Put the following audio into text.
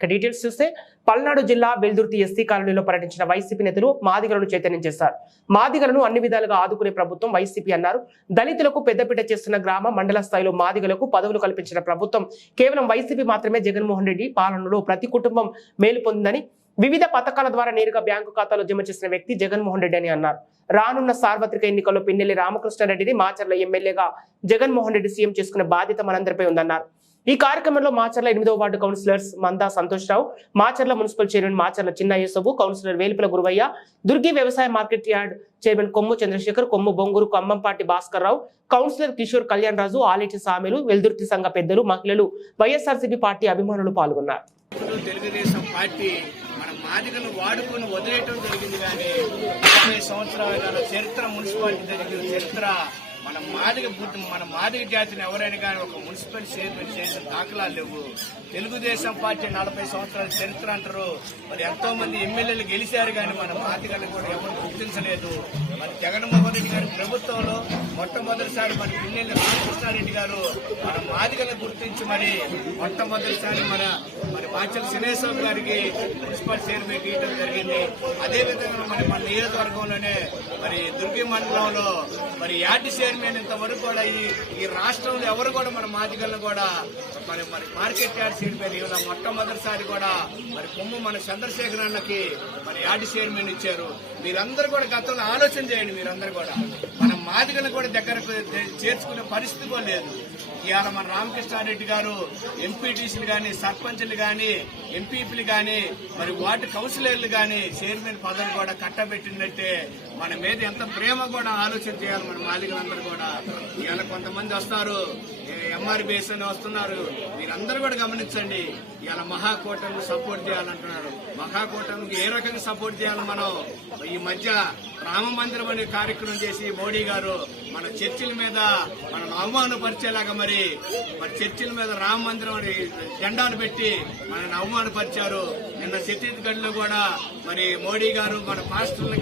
ఇక డీటెయిల్స్ చూస్తే పల్నాడు జిల్లా వెల్దుర్తి ఎస్సీ కాలనీలో పర్యటించిన వైసీపీ నేతలు మాదిగలను చైతన్యం చేశారు. మాదిగలను అన్ని విధాలుగా ఆదుకునే ప్రభుత్వం వైసీపీ అన్నారు. దళితులకు పెద్దపీట చేస్తున్న గ్రామ మండల స్థాయిలో మాదిగలకు పదవులు కల్పించిన ప్రభుత్వం కేవలం వైసీపీ మాత్రమే జగన్మోహన్ రెడ్డి పాలనలో ప్రతి కుటుంబం మేలు పొందిందని వివిధ పథకాల ద్వారా నేరుగా బ్యాంకు ఖాతాలో జమ చేసిన వ్యక్తి జగన్మోహన్ రెడ్డి అని అన్నారు. రానున్న సార్వత్రిక ఎన్నికల్లో పిన్నెల్లి రామకృష్ణారెడ్డిని మాచర్ల ఎమ్మెల్యేగా జగన్మోహన్ రెడ్డి సీఎం చేసుకునే బాధ్యత మనందరిపై ఉందన్నారు. ఈ కార్యక్రమంలో మాచర్ల ఎనిమిదవ ward councillors Manda Santosh Rao Macherla municipal chairman Macherla Chinnayyasabu councillor Velupula Guruvaiah Durgi వ్యవసాయ market yard chairman Kommu Chandrasekhar Kommu Bonguru Kammampati Bhaskar Rao councillor Kishore Kalyan Raju Aleti Samelu Veldurthi సంఘ పెద్దలు మహిళలు YSRCP party అభిమానులు పాల్గొన్నారు. Telugu Desam party మన మాదిగను వాడుకొని వదిలేయటం జరిగింది కానీ ఇరవై సంవత్సరాల చరిత్ర మున్సిపాలిటీ జరిగిన చరిత్ర మన మాదిగ పుట్టి మన మాదిగ జాతిని ఎవరైనా కానీ ఒక మున్సిపల్ చైర్మన్ చేసిన దాఖలాలు లేవు. తెలుగుదేశం పార్టీ నలభై సంవత్సరాల చరిత్ర అంటారు. మరి ఎంతో మంది ఎమ్మెల్యేలు గెలిచారు కానీ మన మాదిగలను కూడా ఎవరు గుర్తించలేదు. మరి జగన్మోహన్ రెడ్డి గారి ప్రభుత్వంలో మొట్టమొదటిసారి మన పిన్నెల్లి రామకృష్ణారెడ్డి గారు మన మాదిగలను గుర్తించి మరి మొట్టమొదటిసారి మన మరి మాచల్ గారికి మున్సిపల్ చైర్మన్ గీయడం జరిగింది. అదేవిధంగా మరి మన నియోజకవర్గంలోనే మరి దుర్గి మండలంలో మరి యాటి చైర్మన్ ఇంతవరకు కూడా ఈ ఈ రాష్ట్రంలో ఎవరు కూడా మన మాదిగలను కూడా మరి మరి మార్కెట్ యార్డ్ చైర్మన్ ఇవాళ మొట్టమొదటిసారి కూడా మరి కొమ్ము మన చంద్రశేఖర్ అన్నకి మరి యాటి చైర్మన్ ఇచ్చారు. మీరందరూ కూడా గతంలో ఆలోచన చేయండి మీరందరూ కూడా. మన మాదిగలను కూడా దగ్గరకు చేర్చుకునే పరిస్థితి కూడా లేదు. ఇవాళ మన రామకృష్ణారెడ్డి గారు ఎంపీటీసీలు కానీ సర్పంచ్లు కానీ ఎంపీపీలు కానీ మరి వార్డు కౌన్సిలర్లు కానీ చైర్మన్ పదవి కూడా కట్టబెట్టినట్టే మన మీద ఎంత ప్రేమ కూడా ఆలోచన చేయాలి మన మాదిగలందరూ కూడా. ఇవాళ కొంతమంది వస్తారు. ఎంఆర్బిఎస్ అని వస్తున్నారు. మీరందరూ కూడా గమనించండి. ఇవాళ మహాకూటమిని సపోర్ట్ చేయాలంటున్నారు. మహాకూటమికి ఏ రకంగా సపోర్ట్ చేయాలి మనం? ఈ మధ్య రామ మందిరం అనే కార్యక్రమం చేసి మోడీ గారు మన చర్చిల మీద మనం అవమానపరిచేలాగా మరి మరి చర్చిల మీద రామ మందిరం అని జెండాలు పెట్టి మనల్ని అవమానపరిచారు. నిన్న ఛత్తీస్గఢ్లో కూడా మరి మోడీ గారు మన పాస్టర్లు